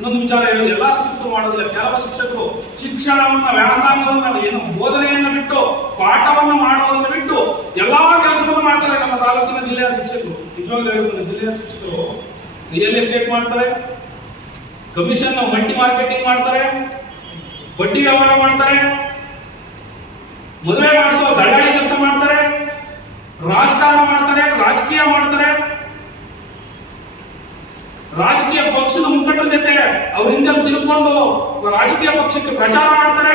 ಇನ್ನೊಂದು ವಿಚಾರ ಹೇಳೋದು, ಎಲ್ಲಾ ಶಿಕ್ಷಕರು ಮಾಡೋದಿಲ್ಲ. ಕೆಲವು ಶಿಕ್ಷಕರು ಶಿಕ್ಷಣವನ್ನ, ವ್ಯಾಸಂಗವನ್ನ, ಏನು ಬೋಧನೆಯನ್ನ ಬಿಟ್ಟು, ಪಾಠವನ್ನ ಮಾಡೋದನ್ನ ಬಿಟ್ಟು ಎಲ್ಲಾ ಕೆಲಸವನ್ನು ಮಾಡ್ತಾರೆ. ನಮ್ಮ ತಾಲೂಕಿನ ಜಿಲ್ಲೆಯ ಶಿಕ್ಷಕರು, ನಿಜವಾಗ್ಲೂ ಹೇಳೋದು, ಜಿಲ್ಲೆಯ ಶಿಕ್ಷಕರು ರಿಯಲ್ ಎಸ್ಟೇಟ್ ಮಾಡ್ತಾರೆ, ಕಮಿಷನ್ ಮಲ್ಟಿ ಮಾರ್ಕೆಟಿಂಗ್ ಮಾಡ್ತಾರೆ, ಬಡ್ಡಿ ವ್ಯವಹಾರ ಮಾಡ್ತಾರೆ, ಮದುವೆ ಮಾಡಿಸೋ ದಳ್ಳಾಳಿ ಕೆಲಸ ಮಾಡ್ತಾರೆ, ರಾಜಕಾರಣ ಮಾಡ್ತಾರೆ, ರಾಜಕೀಯ ಮಾಡ್ತಾರೆ, ರಾಜಕೀಯ ಪಕ್ಷದ ಮುಖಂಡರ ಜೊತೆ ಅವರಿಂದ ತಿಳ್ಕೊಂಡು ರಾಜಕೀಯ ಪಕ್ಷಕ್ಕೆ ಪ್ರಚಾರ ಮಾಡ್ತಾರೆ.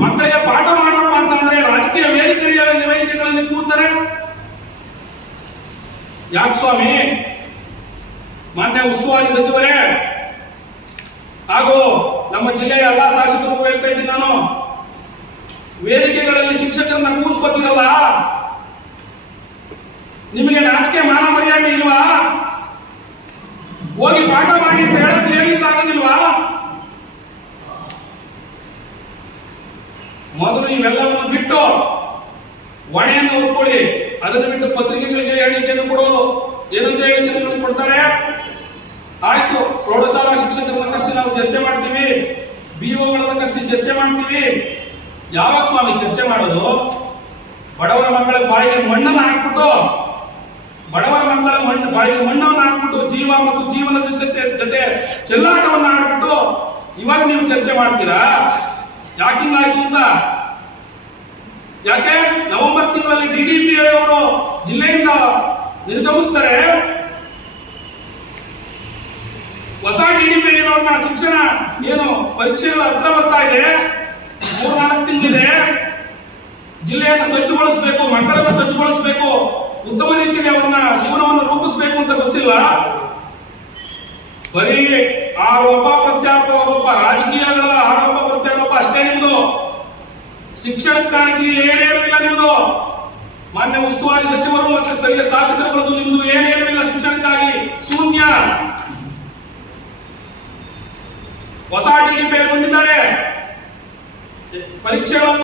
ಮಕ್ಕಳಿಗೆ ಪಾಠ ಮಾಡಪ್ಪ ಅಂತಂದ್ರೆ ರಾಜಕೀಯ ವೇದಿಕೆಗಳಲ್ಲಿ ಕೂರ್ತಾರೆ. ಯಾಕೆ ಸ್ವಾಮಿ? ಮಾನ್ಯ ಉಸ್ತುವಾರಿ ಸಚಿವರೇ ಹಾಗೂ ನಮ್ಮ ಜಿಲ್ಲೆಯ ಎಲ್ಲಾ ಶಾಸಕರು ಹೇಳ್ತಾ ಇದ್ದೀನಿ ನಾನು, ವೇದಿಕೆಗಳಲ್ಲಿ ಶಿಕ್ಷಕರನ್ನ ಕೂರಿಸ್ಕೊತಿರಲ್ಲ, ನಿಮಗೆ ನಾಚಿಕೆ ಮಾನ ಮರ್ಯಾದೆ ಇಲ್ವಾ? ಹೋಗಿ ಪಾಠ ಮಾಡಿ ಅಂತ ಹೇಳಿದ್ದಾಗೋದಿಲ್ವಾ? ಮೊದಲು ಇವೆಲ್ಲವನ್ನು ಬಿಟ್ಟು ಹೊಣೆಯನ್ನು ಹೊತ್ಕೊಳ್ಳಿ. ಅದನ್ನು ಬಿಟ್ಟು ಪತ್ರಿಕೆಗಳಿಗೆ ಹೇಳಿಕೆಯನ್ನು ಕೊಡೋದು, ಏನಂತ ಹೇಳಿಕೆಯನ್ನು ಕೊಡ್ತಾರೆ. ಆಯ್ತು, ಪ್ರೌಢಶಾಲಾ ಶಿಕ್ಷಕರನ್ನ ಕರೆಸಿ ನಾವು ಚರ್ಚೆ ಮಾಡ್ತೀವಿ, ಬಿಒಗಳನ್ನ ಕರೆಸಿ ಚರ್ಚೆ ಮಾಡ್ತೀವಿ. ಯಾವಾಗ ಸ್ವಾಮಿ ಚರ್ಚೆ ಮಾಡೋದು? ಬಡವರ ಮಕ್ಕಳ ಬಾಯಿಗೆ ಮಣ್ಣನ್ನು ಹಾಕ್ಬಿಟ್ಟು, ಬಡವರ ಮಕ್ಕಳ ಬಾಯಿಗೆ ಮಣ್ಣನ್ನು ಹಾಕ್ಬಿಟ್ಟು, ಜೀವ ಮತ್ತು ಜೀವನದ ಜೊತೆ ಚೆಲ್ಲಾಟವನ್ನು ಆಡ್ಬಿಟ್ಟು ಇವಾಗ ನೀವು ಚರ್ಚೆ ಮಾಡ್ತೀರಾ? ಯಾಕಿಂಗಾಯ್ತು ಅಂತ? ಯಾಕೆ ನವೆಂಬರ್ ತಿಂಗಳಲ್ಲಿ ಡಿಡಿಪಿ ಅವರು ಜಿಲ್ಲೆಯಿಂದ ನಿರ್ಗಮಿಸ್ತಾರೆ. ಹೊಸ ಡಿಡಿಪಿ ಏನೋರ್ನ ಶಿಕ್ಷಣ ಏನು ಪರೀಕ್ಷೆಗಳು ಹತ್ರ ಬರ್ತಾ ಇದೆ, 3-4 ತಿಂಗಳಿದೆ. ಜಿಲ್ಲೆಯನ್ನು ಸಜ್ಜುಗೊಳಿಸಬೇಕು, ಮಕ್ಕಳನ್ನ ಸಜ್ಜುಗೊಳಿಸಬೇಕು, ಉತ್ತಮ ರೀತಿಯಲ್ಲಿ ಅವರನ್ನ ಜೀವನವನ್ನು ರೂಪಿಸಬೇಕು ಅಂತ ಗೊತ್ತಿಲ್ಲ. ಬರೀ ಆರೋಪ ಪ್ರತ್ಯಾರೋಪ, ರಾಜಕೀಯಗಳ ಆರೋಪ ಪ್ರತ್ಯಾರೋಪ ಅಷ್ಟೇ ನಿಮ್ದು. ಶಿಕ್ಷಣಕ್ಕಾಗಿ ಏನೇನೂ ಇಲ್ಲ ನಿಮ್ದು. ಮಾನ್ಯ ಉಸ್ತುವಾರಿ ಸಚಿವರು ಮತ್ತು ಸ್ಥಳೀಯ ಶಾಸಕರುಗಳದ್ದು ನಿಮ್ದು ಏನೇನೂ ಇಲ್ಲ. ಶಿಕ್ಷಣಕ್ಕಾಗಿ ಶೂನ್ಯ. ಹೊಸ ಡಿಡಿಪಿ ಬಂದಿದ್ದಾರೆ, ಪರೀಕ್ಷೆಗಳನ್ನು